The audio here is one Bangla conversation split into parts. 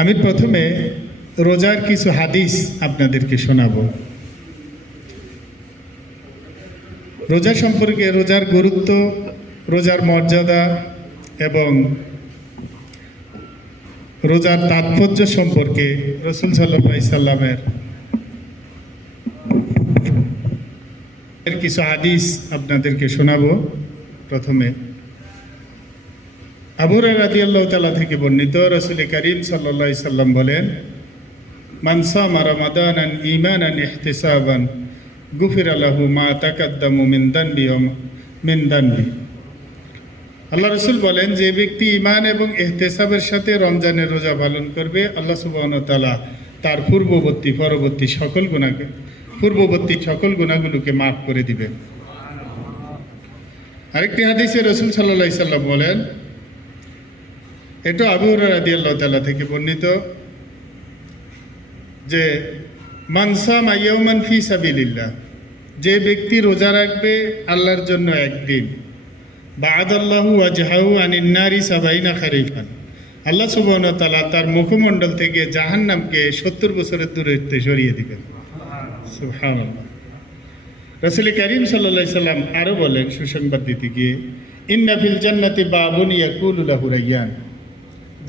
আমি প্রথমে রোজার কিছু হাদিস আপনাদেরকে শোনাব। রোজা সম্পর্কে রোজার গুরুত্ব, রোজার মর্যাদা এবং রোজার তাৎপর্য সম্পর্কে রসুল সাল্লাহ সাল্লামের কিছু হাদিস আপনাদেরকে শোনাবো প্রথমে। আবুরা রাদি আল্লাহ তালা থেকে বর্ণিত রসুল করিম সাল্লা সাল্লাম বলেন মানসামা রমাদান ইমান আন ইহতিসাবান, গুফির আলাহু মা তাকাদ্দামু মিন্দানবি মিন্দানবি আল্লাহ রসুল বলেন, যে ব্যক্তি ইমান এবং এহতেসাবের সাথে রমজানের রোজা পালন করবে, আল্লাহ সুবাহন তালা তার পূর্ববর্তী, পরবর্তী সকল গুণাকে পূর্ববর্তী সকল গুণাগুলোকে মাফ করে দিবেন আরেকটি হাদিসে রসুল সাল্লাহ সাল্লাম বলেন এটা আবু রাদি আল্লাহ তালা থেকে বর্ণিত যে মানসা মাইয়মান ফি সাবিল্লাহ যে ব্যক্তি রোজা রাখবে আল্লাহর জন্য একদিন। বাদাল্লাহু আজহাউ আনিন্নারি সাবাইনা খারিফান। আল্লাহ সুবহান তালা তার মুখমণ্ডল থেকে জাহান্নামকে সত্তর বছরের দূরত্বে সরিয়ে দিবেন। রসুল করিম সাল্লা সাল্লাম আরও বলেন সুসংবাদ দিতে গিয়ে ইন্নাফিল জান্নাতি বাবুন ইয়াকুলুল্লাহু রাইয়ান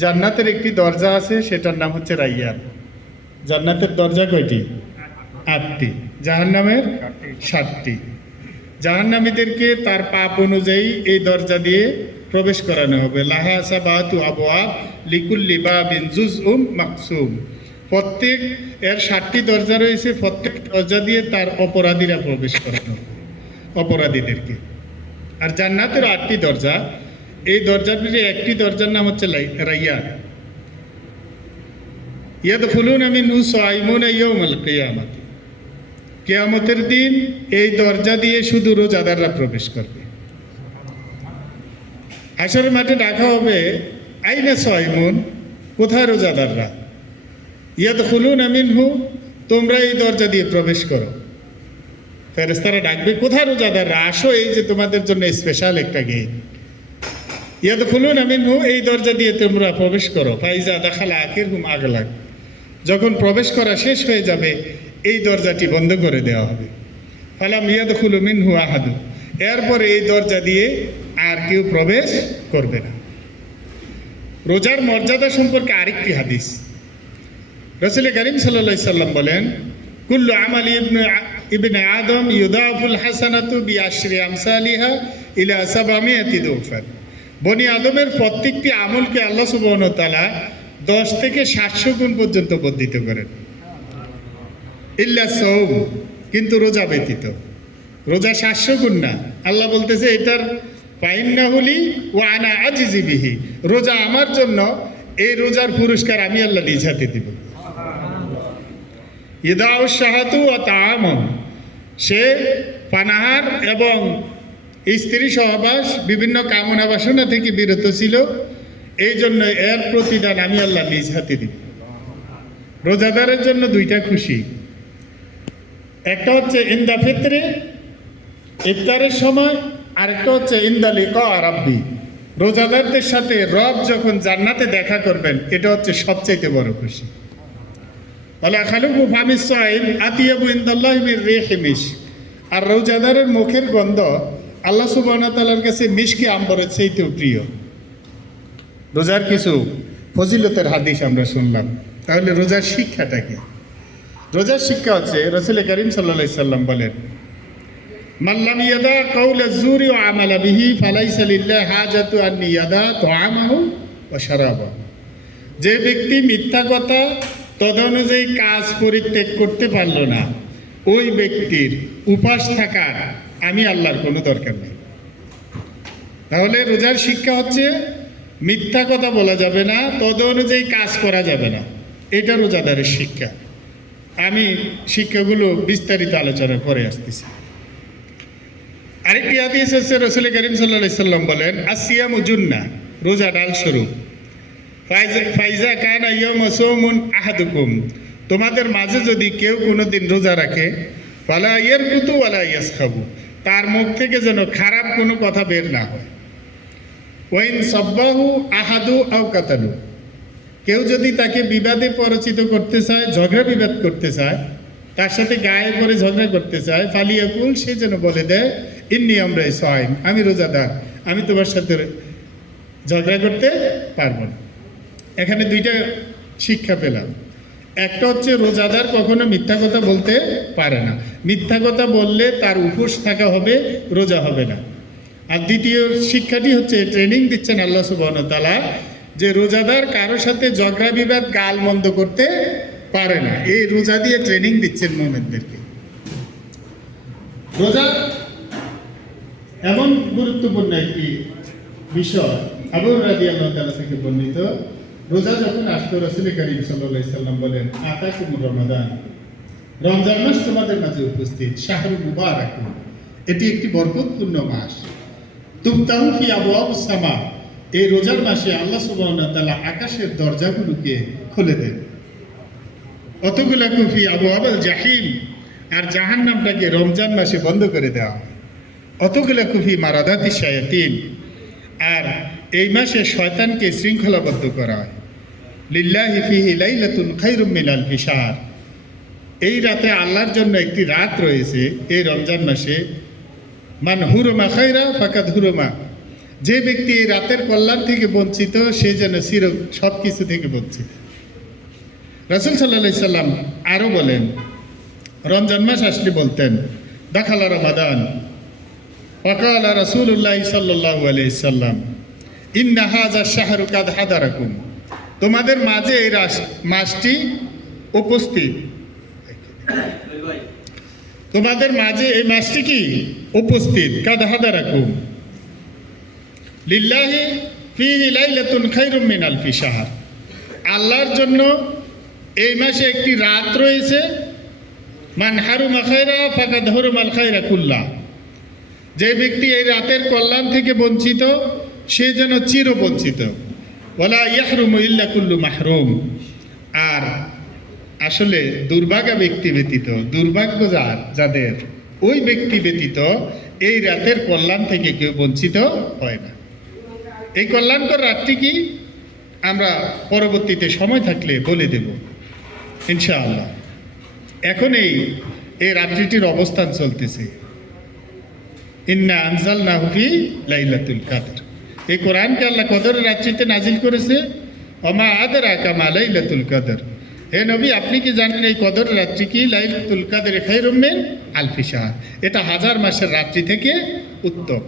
জান্নাতের একটি দরজা আছে, সেটার নাম হচ্ছে রাইয়ান জান্নাতের দরজা কয়টি? আটটি। জাহান্নামের ষাটটি জাহান্নামীদেরকে তার পাপ অনুযায়ী এই দরজা দিয়ে প্রবেশ করানো হবে। লাহা সাবাতু আবওয়া লিকুল্লি বা বিন জুজ উম মাকসুম। প্রত্যেক, এর ষাটটি দরজা রয়েছে, প্রত্যেক দরজা দিয়ে তার অপরাধীরা প্রবেশ করানো হবে, অপরাধীদেরকে। আর জান্নাতের আটটি দরজা এই দরজাটির একটি দরজার নাম হচ্ছে রাইয়া। ইয়াদ ফুলুন আমি নু সাইমুন ইয়ৌমাল কিয়ামত। কেয়ামতের দিন এই দরজা দিয়ে শুধু রোজাদাররা প্রবেশ করবে। আসরের মাঠে ডাকা হবে, আইনে সয়মুন কোথায় রোজাদাররা? ইয়াদ খুলুন আমিন হু তোমরা এই দরজা দিয়ে প্রবেশ করো। ফেরেস্তারা ডাকবে, কোথায় রোজাদাররা? আসো এই যে তোমাদের জন্য স্পেশাল একটা গেট ইয়াদ খুলুন আমিন হু এই দরজা দিয়ে তোমরা প্রবেশ করো। ফাইজা দেখালা আখির হুম আগলাগ যখন প্রবেশ করা শেষ হয়ে যাবে, এই দরজাটি বন্ধ করে দেওয়া হবে। ফালাম ইয়াদ খুলু মিন হু আহাদু। এরপরে এই দরজা দিয়ে আর কেউ প্রবেশ করবে না। রোজার মর্যাদা সম্পর্কে আরেকটি হাদিস। রসুল করিম সাল্লা সাল্লাম বলেন, কুল্লু আমাল ইবনে ইবনে আদম ইউদাফুল হাসানাতু বি আশরি আমসালিহা ইলা সাবামিয়াতি দুফার বনি আদমের প্রত্যেকটি আমলকে আল্লাহ সুবহানাহু দশ থেকে সাতশো গুণ পর্যন্ত বর্ধিত করেন। ইল্লা সৌম কিন্তু রোজা ব্যতীত। রোজা সাতশো গুণ না। আল্লাহ বলতেছে, এটার পাইন না হলি ও আনা আজিজিবিহি রোজা আমার জন্য, এই রোজার পুরস্কার আমি আল্লাহ নিজ হাতে দিব। ইদাউ শাহাতু ও তাম সে পানাহার এবং স্ত্রী সহবাস, বিভিন্ন কামনা বাসনা থেকে বিরত ছিল। এই জন্য এর প্রতিদান আমি আল্লাহ নিজ হাতে দিব রোজাদারের জন্য দুইটা খুশি। একটা হচ্ছে ইন্দা ফিত্রে, ইফতারের সময়, আরেকটা হচ্ছে ইন্দা লিকা রাব্বি। রোজাদারদের সাথে রব যখন জান্নাতে দেখা করবেন, এটা হচ্ছে সবচাইতে বড় খুশি। আতিয়াবু ইন্দাল্লাহ মির রেহিমিশ আর রোজাদারের মুখের গন্ধ আল্লাহ তাআলার কাছে মিশকে আম্বরের চাইতেও প্রিয়। রোজার কিছু ফজিলতের হাদিস আমরা শুনলাম। তাহলে রোজার শিক্ষাটা কি? রোজার শিক্ষা হচ্ছে রসুল করিম সাল্লা সাল্লাম বলেন মাল্লাম ইয়াদা কৌল জুরি ও আমালা বিহি ফালাইসালিল্লাহ হাজাতু আন্নি ইয়াদা তো আমাহু ও যে ব্যক্তি মিথ্যা কথা তদনুযায়ী কাজ পরিত্যাগ করতে পারল না, ওই ব্যক্তির উপাস থাকার আমি আল্লাহর কোনো দরকার নেই। তাহলে রোজার শিক্ষা হচ্ছে, মিথ্যা কথা বলা যাবে না, তদ অনুযায়ী কাজ করা যাবে না। এটা রোজাদারের শিক্ষা। আমি শিক্ষাগুলো বিস্তারিত আলোচনা করে আসতেছি। আরেকটি হাদিস হচ্ছে রসুল করিম সাল্লা সাল্লাম বলেন আসিয়াম জুন্না রোজা ডাল স্বরূপ ফাইজা- কানা ইয়ম সৌমুন আহাদুকুম। তোমাদের মাঝে যদি কেউ কোনোদিন রোজা রাখে, ফালা ইয়ের কুতু ওয়ালা ইয়াস খাবু তার মুখ থেকে যেন খারাপ কোনো কথা বের না হয়। ওয়াইন সব্বাহু আহাদু আও কাতালু। কেউ যদি তাকে বিবাদে পরিচিত করতে চায়, ঝগড়া বিবাদ করতে চায়, তার সাথে গায়ে পরে ঝগড়া করতে চায়, ফালিয়াকুল, সে যেন বলে দেয়, ইন্নি আমরা সয়ন আমি রোজাদার, আমি তোমার সাথে ঝগড়া করতে পারব না। এখানে দুইটা শিক্ষা পেলাম। একটা হচ্ছে রোজাদার কখনো মিথ্যা কথা বলতে পারে না। মিথ্যা কথা বললে তার উপোস থাকা হবে, রোজা হবে না। আর দ্বিতীয় শিক্ষাটি হচ্ছে ট্রেনিং দিচ্ছেন আল্লাহ সুবাহ তালা যে রোজাদার কারোর সাথে ঝগড়া বিবাদ গাল মন্দ করতে পারে না। এই রোজা দিয়ে ট্রেনিং দিচ্ছেন মোমেনদেরকে। রোজা এমন গুরুত্বপূর্ণ একটি বিষয়, আবু রাজি আল্লাহ তালা থেকে বর্ণিত। রোজা যখন আসতো রসুল করিম সাল্লাম বলেন আতা কুমুর রমাদান। রমজান মাস তোমাদের মাঝে উপস্থিত, শাহরুখ মুবারক। এটি একটি বরকতপূর্ণ মাস। তুমতাহু আবু আবু সামা। এই রোজার মাসে আল্লাহ সুবহানাহু তাআলা আকাশের দরজাগুলোকে খুলে দেন। অতগুলা কুফি আবু আবাল জাহিম। আর জাহান্নামটাকে রমজান মাসে বন্ধ করে দেওয়া অতগুলা কুফি মারাদাতি শায়াতিন। আর এই মাসে শয়তানকে শৃঙ্খলাবদ্ধ করা হয়। লিল্লাহি ফিহি লাইলাতুন খাইরুম আলফি শাহর এই রাতে আল্লাহর জন্য একটি রাত রয়েছে, এই রমজান মাসে। মান হুরমা খাইরা ফাকাত হুরমা। যে ব্যক্তি এই রাতের কল্যাণ থেকে বঞ্চিত, সে যেন চির সব কিছু থেকে বঞ্চিত। রসুল সাল্লাহ সাল্লাম আরও বলেন, রমজান মাস আসলে বলতেন, দেখালা রমাদান। ওকালা রসুল্লাহ সাল্লাহ আলাইসাল্লাম ইন্না হাজা শাহরুক আদ হাদারাকুম। তোমাদের মাঝে এই মাসটি উপস্থিত। তোমাদের মাঝে এই মাসটি কি? উপস্থিত। কাদ হাদারাকুম। লিল্লাহি ফিহি লাইলাতুন খাইরুম মিন আলফি শাহর আল্লাহর জন্য এই মাসে একটি রাত রয়েছে। মান হারুমা খায়রা ফাকাদ হরুমাল খায়রা কুল্লা। যে ব্যক্তি এই রাতের কল্যাণ থেকে বঞ্চিত, সে যেন চির বঞ্চিত ওলা ইয়াহরুম ইল্লা কুল্লু মাহরুম। আর আসলে দুর্ভাগা ব্যক্তি ব্যতীত, দুর্ভাগ্য যার, যাদের, ওই ব্যক্তি ব্যতীত এই রাতের কল্যাণ থেকে কেউ বঞ্চিত হয় না। এই কল্যাণকর রাতটি কি? আমরা পরবর্তীতে সময় থাকলে বলে দেব, ইনশাআল্লাহ। এখন এই এই রাত্রিটির অবস্থান চলতেছে। ইন্না আনজাল নাহফি লাইলাতুল কাদর। এই কোরআনকে আল্লাহ কদর রাত্রিতে নাজিল করেছে, অমা আদর আকামা লাইলাতুল কাদর। হে নবী, আপনি কি জানেন এই কদর রাত্রি কি? লাইলাতুল কাদের খাইরুমেন আলফি শাহ এটা হাজার মাসের রাত্রি থেকে উত্তম।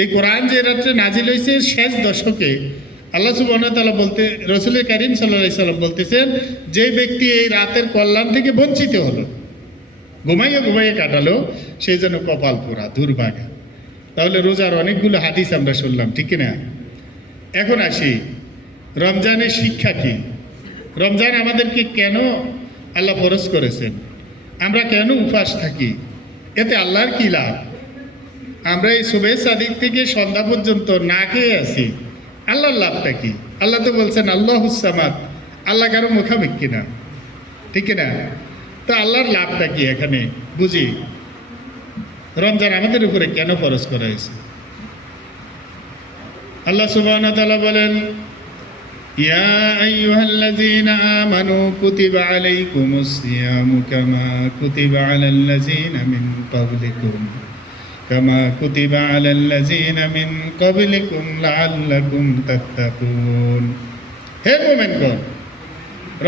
এই কোরআন যে রাত্রে নাজিল হয়েছে শেষ দশকে, আল্লাহ সুবহানাহু বলতে রসুল করিম আলাইহি সাল্লাম বলতেছেন, যে ব্যক্তি এই রাতের কল্যাণ থেকে বঞ্চিত হলো, ঘুমাইয়ে ঘুমাইয়ে কাটালো সেই জন্য কপাল পোড়া দুর্ভাগা। তাহলে রোজার অনেকগুলো হাদিস আমরা শুনলাম, ঠিক না এখন আসি, রমজানের শিক্ষা কি? রমজান আমাদেরকে কেন আল্লাহ ফরজ করেছেন? আমরা কেন উপাস থাকি? এতে আল্লাহর কি লাভ? আমরা এই শুভে সাদিক থেকে সন্ধ্যা পর্যন্ত না খেয়ে আছি, আল্লাহর লাভটা কি? আল্লাহ তো বলছেন আল্লাহ হুসামাদ আল্লাহ কারও মুখামিক্ষি না, ঠিক না তো আল্লাহর লাভটা কি এখানে? বুঝি। রমজান আমাদের উপরে কেন ফরজ করা হয়েছে? আল্লাহ তাআলা বলেন, ইয়া আইয়ুহাল্লাযীনা আমানু কুতিবা আলাইকুমুস সিয়ামু কামা কুতিবা আলাল্লাযীনা মিন ক্বাবলিকুম, কামা কুতিবা আলাল্লাযীনা মিন ক্বাবলিকুম লাআল্লাকুম তাত্তাকুন। হে মুমিনগণ,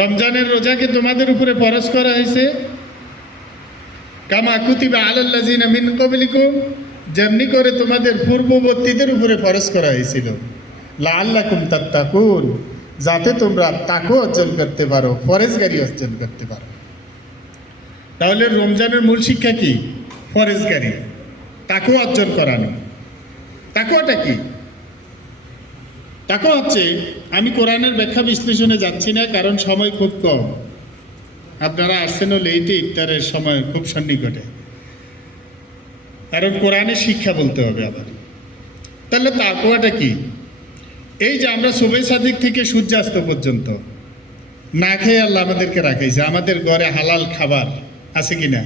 রমজানের রোজাকে তোমাদের উপরে ফরজ করা হয়েছে? কামা কুতিবা আলাল্লাযিনা মিন ক্বাবলিকুম, যেমনি করে তোমাদের পূর্ববর্তীদের উপরে ফরজ করা হয়েছিল। লাআল্লাকুম তাত্তাকুন, যাতে তোমরা তাকও অর্জন করতে পারো ফরেজগারি অর্জন করতে পারো। তাহলে রমজানের মূল শিক্ষা কি? ফরেজগারি তাকও অর্জন করানো তাকুয়াটা কি? তাকও হচ্ছে, আমি কোরআনের ব্যাখ্যা বিশ্লেষণে যাচ্ছি না, কারণ সময় খুব কম। আপনারা আসছেন হলে এইটি ইফতারের সময় খুব সন্নিকটে। কারণ কোরআনের শিক্ষা বলতে হবে আবার। তাহলে তাকুয়াটা কি? এই যে আমরা সুবে সাদিক থেকে সূর্যাস্ত পর্যন্ত না খেয়ে আল্লাহ আমাদেরকে রাখাইছে, আমাদের ঘরে হালাল খাবার আছে কি না?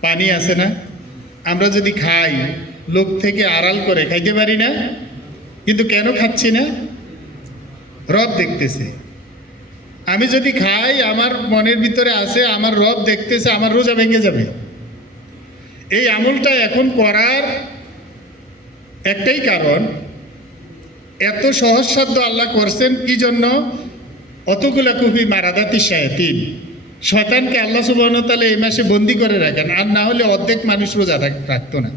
পানি আছে না? আমরা যদি খাই, লোক থেকে আড়াল করে খাইতে পারি না? কিন্তু কেন খাচ্ছি না? রব দেখতেছে। আমি যদি খাই, আমার মনের ভিতরে আছে আমার রব দেখতেছে, আমার রোজা ভেঙে যাবে। এই আমলটা এখন করার একটাই কারণ, এত সহজসাধ্য আল্লাহ করছেন, কি জন্য? অতগুলা কবি মারাদাতি শায়াতিন। শয়তানকে আল্লাহ সুবাহতালে এই মাসে বন্দি করে রাখেন, আর না হলে অর্ধেক মানুষ রোজা রাখ- রাখতো না।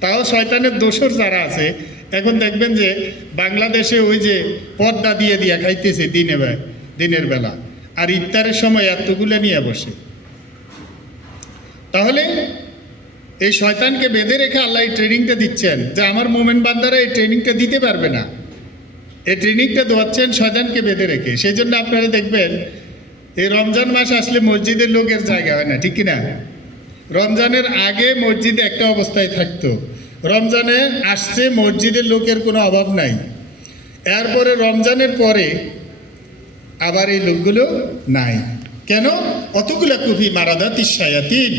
তাও শয়তানের দোষর যারা আছে, এখন দেখবেন যে বাংলাদেশে ওই যে পর্দা দিয়ে দিয়া খাইতেছে দিনে বে- দিনের বেলা। আর ইফতারের সময় এতগুলো নিয়ে বসে। তাহলে এই শয়তানকে বেঁধে রেখে আল্লাহ এই ট্রেনিংটা দিচ্ছেন যে আমার মোমেন বান্দারা এই ট্রেনিংটা দিতে পারবে না। এই ট্রেনিংটা দেওয়াচ্ছেন শয়তানকে বেঁধে রেখে। সেই জন্য আপনারা দেখবেন, এই রমজান মাস আসলে মসজিদের লোকের জায়গা, হয় না, ঠিক কিনা? রমজানের আগে মসজিদে একটা অবস্থায় থাকতো। রমজানে আসছে মসজিদের লোকের কোনো অভাব নাই। এরপরে রমজানের পরে আবার এই লোকগুলো নাই। কেন? অতগুলা কুফি মারাদাতি শায়াতিন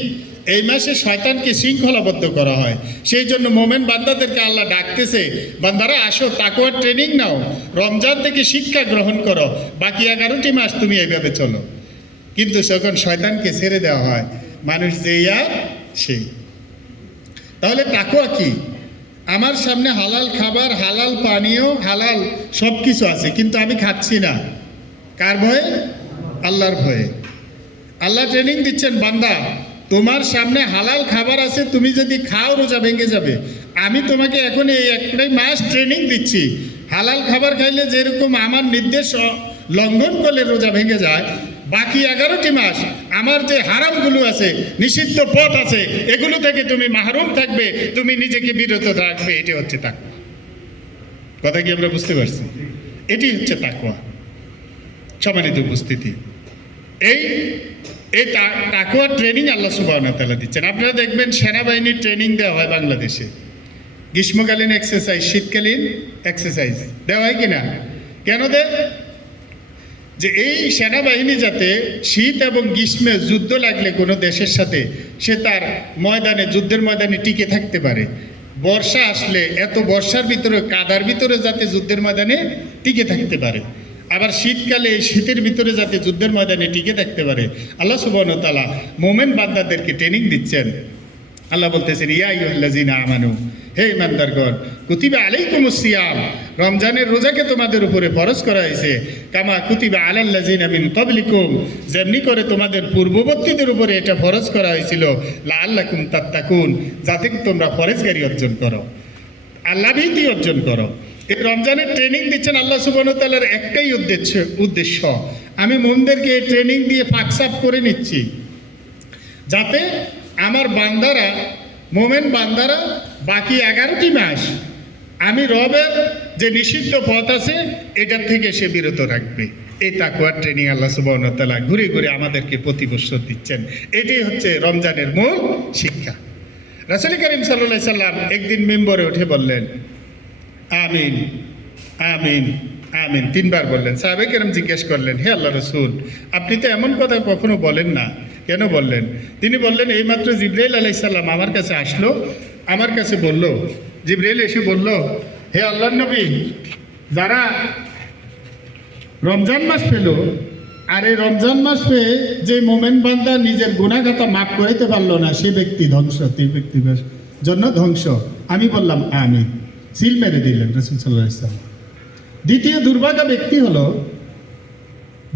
এই মাসে শয়তানকে শৃঙ্খলাবদ্ধ করা হয়। সেই জন্য মোমেন বান্দাদেরকে আল্লাহ ডাকতেছে, বান্দারা আসো তাকুয়ার ট্রেনিং নাও। রমজান থেকে শিক্ষা গ্রহণ করো। বাকি এগারোটি মাস তুমি এইভাবে চলো। কিন্তু যখন শয়তানকে ছেড়ে দেওয়া হয়, মানুষ যেই আর সেই। তাহলে তাকুয়া কি? আমার সামনে হালাল খাবার, হালাল পানীয়, হালাল সব কিছু আছে, কিন্তু আমি খাচ্ছি না। কার ভয়ে? আল্লাহর ভয়ে। আল্লাহ ট্রেনিং দিচ্ছেন, বান্দা, তোমার সামনে হালাল খাবার আছে, তুমি যদি খাও, রোজা ভেঙে যাবে। আমি তোমাকে এখন এই একটাই মাস ট্রেনিং দিচ্ছি। হালাল খাবার খাইলে যেরকম আমার নির্দেশ লঙ্ঘন করলে রোজা ভেঙে যায়, বাকি এগারোটি মাস আমার যে হারামগুলো আছে, নিষিদ্ধ পথ আছে, এগুলো থেকে তুমি মাহরুম থাকবে, তুমি নিজেকে বিরত রাখবে এটি হচ্ছে তাকুয়া কথা কি আমরা বুঝতে পারছি? এটি হচ্ছে তাকুয়া সম্মানিত উপস্থিতি। এই এই তা- তাকুয়ার ট্রেনিং আল্লাহ সুবাহ তালা দিচ্ছেন। আপনারা দেখবেন সেনাবাহিনীর ট্রেনিং দেওয়া হয় বাংলাদেশে। গ্রীষ্মকালীন এক্সারসাইজ শীতকালীন এক্সারসাইজ দেওয়া হয় কিনা? কেন দে যে এই সেনাবাহিনী যাতে শীত এবং গ্রীষ্মে যুদ্ধ লাগলে কোনো দেশের সাথে, সে তার ময়দানে, যুদ্ধের ময়দানে টিকে থাকতে পারে। বর্ষা আসলে, এত বর্ষার ভিতরে, কাদার ভিতরে যাতে যুদ্ধের ময়দানে টিকে থাকতে পারে। আবার শীতকালে এই শীতের ভিতরে যাতে যুদ্ধের ময়দানে টিকে থাকতে পারে, আল্লাহ সুবর্ণ তালা মোমেন বান্দাদেরকে ট্রেনিং দিচ্ছেন। আল্লাহ বলতেছেন, ইয়া ইউল্লাজিনা আমানু, হে ইমানদারগণ কুতিবা আলাইকুম সিয়াম, রমজানের রোজাকে তোমাদের উপরে ফরজ করা হয়েছে। কামা কুতিবা আলাল্লাজিনা আমিন ক্বাবলিকুম, যেমনি করে তোমাদের পূর্ববর্তীদের উপরে এটা ফরজ করা হয়েছিল। লাআল্লাকুম তাত্তাকুন, যাতে তোমরা ফরেজগারি অর্জন করো, আল্লাহ ভীতি অর্জন করো। এই রমজানের ট্রেনিং দিচ্ছেন আল্লাহ সুবর্ণতালার একটাই উদ্দেশ্য উদ্দেশ্য। আমি মোমদেরকে এই ট্রেনিং দিয়ে ফাঁকসাপ করে নিচ্ছি। যাতে আমার বান্দারা, মোমেন বান্দারা বাকি এগারোটি মাস আমি রবের যে নিষিদ্ধ পথ আছে, এটার থেকে সে বিরত রাখবে। এই তাকুয়ার ট্রেনিং আল্লাহ সুবাহতালা ঘুরে ঘুরে আমাদেরকে প্রতি বছর দিচ্ছেন। এটাই হচ্ছে রমজানের মূল শিক্ষা। রাসুল করিম সাল্লা সাল্লাম একদিন মেম্বরে উঠে বললেন আমিন আমিন আমিন। তিনবার বললেন সাহেব কেরম জিজ্ঞেস করলেন, হে আল্লাহ রসুল, আপনি তো এমন কথা কখনো বলেন না। কেন বললেন? তিনি বললেন, এইমাত্র জিব্রাইল আলাইসাল্লাম আমার কাছে আসলো, আমার কাছে বলল, জিব্রাইল এসে বলল, হে আল্লাহ নবী, যারা রমজান মাস পেল, আর এই রমজান মাস পেয়ে যে মোমেন বান্দা নিজের গুণাগাতা মাফ করাইতে পারল না, সে ব্যক্তি ধ্বংস সেই ব্যক্তির জন্য ধ্বংস। আমি বললাম আমি সিল মেরে দিলেন রসুল সাল্লাহ ইসলাম দ্বিতীয় দুর্ভাগা ব্যক্তি হলো,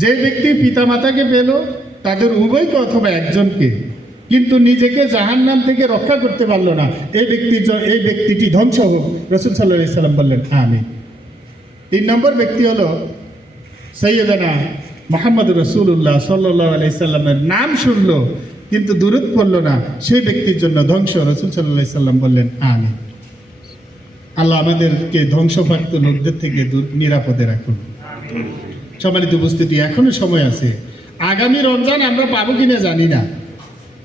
যে ব্যক্তি পিতামাতাকে পেল, তাদের উভয়কে অথবা একজনকে, কিন্তু নিজেকে জাহান নাম থেকে রক্ষা করতে পারল না। এই ব্যক্তির এই ব্যক্তিটি ধ্বংস হোক, রসুল সাল্লাহ ইসলাম বললেন আমি তিন নম্বর ব্যক্তি হলো, সৈয়দানা মোহাম্মদ রসুল্লাহ সাল্লাহ আলাইসাল্লামের নাম শুনলো, কিন্তু দূরত পড়ল না। সেই ব্যক্তির জন্য ধ্বংস রসুল সাল্লাহ সাল্লাম বললেন আমি আল্লাহ আমাদেরকে ধ্বংসপ্রাপ্ত লোকদের থেকে নিরাপদে রাখুন। সম্মানিত উপস্থিতি, এখনও সময় আছে। আগামী রমজান আমরা পাবো কিনা জানি না।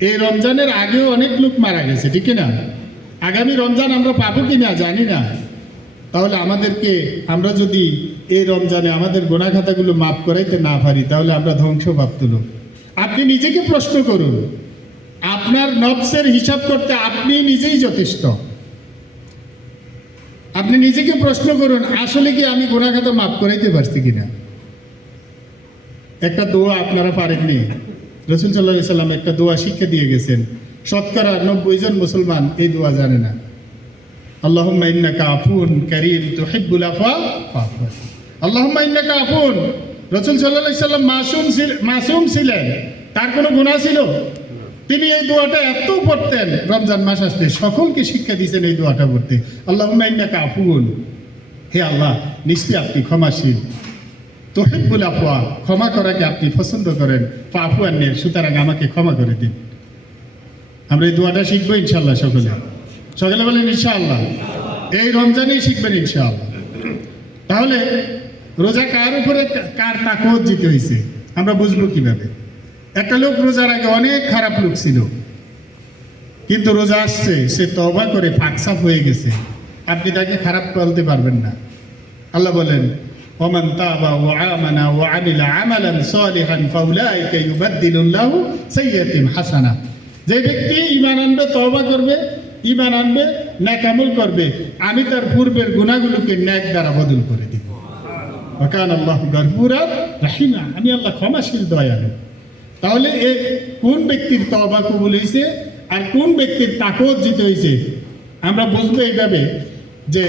এই রমজানের আগেও অনেক লোক মারা গেছে, ঠিক না আগামী রমজান আমরা পাবো কিনা জানি না। তাহলে আমাদেরকে, আমরা যদি এই রমজানে আমাদের গোনাখাতাগুলো মাফ করাইতে না পারি, তাহলে আমরা ধ্বংসপ্রাপ্ত লোক। আপনি নিজেকে প্রশ্ন করুন। আপনার নবসের হিসাব করতে আপনি নিজেই যথেষ্ট। আপনি নিজেকে প্রশ্ন করুন, আসলে কি আমি গোনাখাতা মাফ করাইতে পারছি কিনা? একটা দোয়া আপনারা পারেননি রসুল সাল্লাহ সাল্লাম একটা দোয়া শিক্ষা দিয়ে গেছেন। শতকরা নব্বই জন মুসলমান এই দোয়া জানে না। আল্লাহুম্মা ইন্নাকা আফুন কারীম, তুহিব্বুল আফা আল্লাহুম্মা ইন্নাকা আফুন রাসূল আলাইহি সাল্লাম মাসুম মাসুম ছিলেন। তার কোনো গুণা ছিল? তিনি এই দোয়াটা এত পড়তেন, রমজান মাস আসতে সকলকে শিক্ষা দিয়েছেন এই দোয়াটা পড়তে। আল্লাহ ইন্নাকা আফুন হে আল্লাহ, নিশ্চয়ই আপনি ক্ষমাশীল। তোহিব্বুল আফওয়া, ক্ষমা করাকে আপনি পছন্দ করেন। পাফু নেন সুতরাং আমাকে ক্ষমা করে দিন। আমরা এই দোয়াটা শিখব ইনশাল্লাহ সকলে। সকলে বলেন ইনশাআল্লাহ। এই রমজানেই শিখবেন ইনশাআল্লাহ। তাহলে রোজা কার উপরে, কার তাকত জিতে হয়েছে আমরা বুঝব কীভাবে? একটা লোক রোজার আগে অনেক খারাপ লোক ছিল। কিন্তু রোজা আসছে, সে তবা করে ফাকসাফ হয়ে গেছে। আপনি তাকে খারাপ বলতে পারবেন না। আল্লাহ বলেন, ওমান তাবা ও আমানা ও আমিলা আমালান সালিহান ফাউলাইকা ইউবাদদিলুল্লাহু সাইয়্যাতিম হাসানা। যে ব্যক্তি ঈমান আনবে, তওবা করবে, ঈমান আনবে, নেক আমল করবে, আমি তার পূর্বের গুণাগুলোকে নেক দ্বারা বদল করে দিব। ওয়াকান আল্লাহ গরপুরা রাহিমা। আমি আল্লাহ ক্ষমাশীল, দয়ালু। তাহলে এ কোন ব্যক্তির তবা কবুল হয়েছে আর কোন ব্যক্তির তাকত অর্জিত হয়েছে আমরা বুঝব এইভাবে যে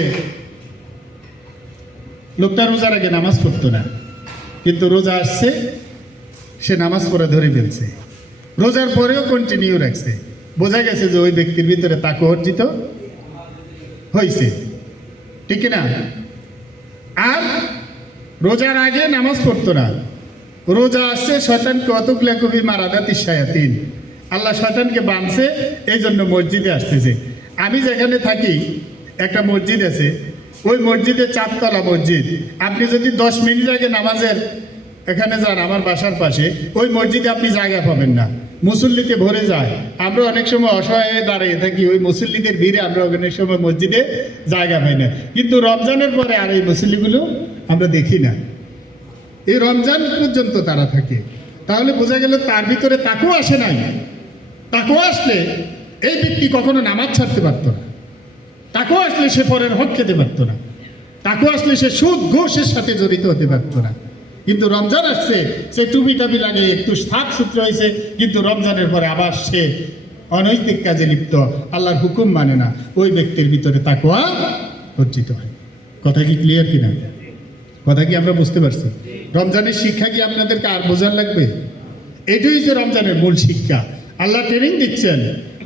লোকটা রোজার আগে নামাজ পড়তো না, কিন্তু রোজা আসছে, সে নামাজ পড়ে ধরে ফেলছে। রোজার পরেও কন্টিনিউ রাখছে। বোঝা গেছে যে ওই ব্যক্তির ভিতরে তাকে অর্জিত হয়েছে ঠিক না? আর রোজার আগে নামাজ পড়তো না। রোজা আসছে, শয়তানকে অতগুলা কবি মারাদাতি শায়াতিন আল্লাহ শয়তানকে বাঁধছে এই জন্য মসজিদে আসতেছে। আমি যেখানে থাকি, একটা মসজিদ আছে, ওই মসজিদে চারতলা মসজিদ। আপনি যদি দশ মিনিট আগে নামাজের এখানে যান আমার বাসার পাশে, ওই মসজিদে আপনি জায়গা পাবেন না। মুসল্লিতে ভরে যায়। আমরা অনেক সময় অসহায় হয়ে দাঁড়িয়ে থাকি, ওই মুসল্লিদের ভিড়ে আমরা অনেক সময় মসজিদে জায়গা পাই না। কিন্তু রমজানের পরে আর এই মুসল্লিগুলো আমরা দেখি না। এই রমজান পর্যন্ত তারা থাকে। তাহলে বোঝা গেল তার ভিতরে তাকেও আসে নাই। তাকেও আসলে এই ব্যক্তি কখনো নামাজ ছাড়তে পারতো না। তাকেও আসলে সে পরের হক খেতে পারতো না। তাকেও আসলে সে সুদ, ঘোষের সাথে জড়িত হতে পারতো না। কিন্তু রমজান আসছে, সে টুপি টাপি লাগে একটু সাফ সূত্র হয়েছে, কিন্তু রমজানের পরে আবার সে অনৈতিক কাজে লিপ্ত। আল্লাহর হুকুম মানে না, ওই ব্যক্তির ভিতরে তাকোয়া অর্জিত হয়। কথা কি ক্লিয়ার কিনা? কথা কি আমরা বুঝতে পারছি? রমজানের শিক্ষা কি আপনাদেরকে আর বোঝার লাগবে? এটাই যে রমজানের মূল শিক্ষা। আল্লাহ ট্রেনিং দিচ্ছেন।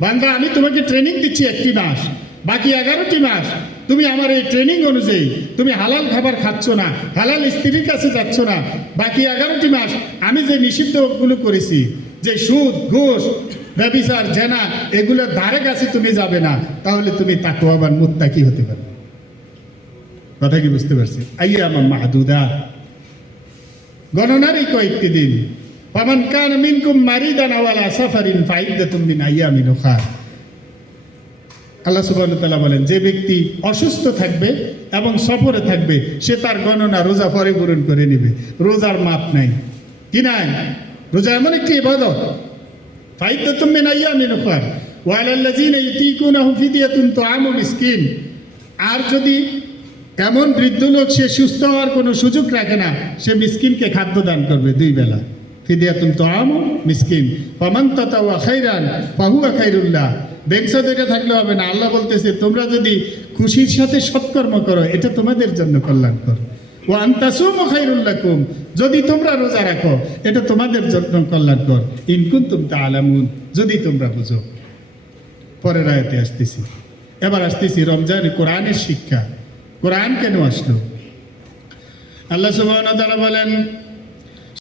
বান্দা, আমি তোমাকে ট্রেনিং দিচ্ছি একটি মাস, বাকি এগারোটি মাস। তুমি আমার এই ট্রেনিং অনুযায়ী, তুমি হালাল খাবার খাচ্ছ না, হালাল স্ত্রীর কাছে যাচ্ছ না, বাকি এগারোটি মাস আমি যে নিষিদ্ধগুলো করেছি, যে সুদ, ঘুষ, ব্যবিচার, জেনা, এগুলোর ধারে কাছে তুমি যাবে না, তাহলে তুমি তাকে আবার তাকুয়াবান মুত্তাকি হতে পারবে। কথা কি বুঝতে পারছি আইয়া আমার মাহদুদা। গণনারই কয়েকটি দিন। পামান কান মিনকুম মারিদান আওয়ালা সাফারিন ফাইদাতুম মিন আইয়ামিন উখরা। আল্লাহ তাআলা বলেন, যে ব্যক্তি অসুস্থ থাকবে এবং সফরে থাকবে, সে তার গণনা রোজা পরে পূরণ করে নেবে। রোজার মাপ নাই। কি নাই? রোজা এমন একটি ইবাদত। ফাইদাতুম মিন আইয়ামিন উখরা। ওয়া আলাল্লাযিনা ইউতিকুনাহু ফিদিয়াতুন তুআমু মিসকিন। আর যদি এমন বৃদ্ধ লোক সে সুস্থ হওয়ার কোনো সুযোগ রাখে না, সে মিসকিনকে খাদ্য দান করবে দুই বেলা। ফিদিয়াতুন তো আমু মিসকিন। পমান তাতাওয়া খাইরান পাহুয়া খাইরুল্লাহ। বেংস এটা থাকলে হবে না। আল্লাহ বলতেছে, তোমরা যদি খুশির সাথে সৎকর্ম করো, এটা তোমাদের জন্য কল্যাণকর। ও আন্তাসুম খাইরুল্লাহ কুম যদি তোমরা রোজা রাখো, এটা তোমাদের জন্য কল্যাণকর। ইনকুন তুম তা আলামুন যদি তোমরা বুঝো। পরের আয়াতে আসতেছি। এবার আসতেছি রমজান কোরআনের শিক্ষা। কোরআন কেন আসলো? আল্লাহ সুবাহ বলেন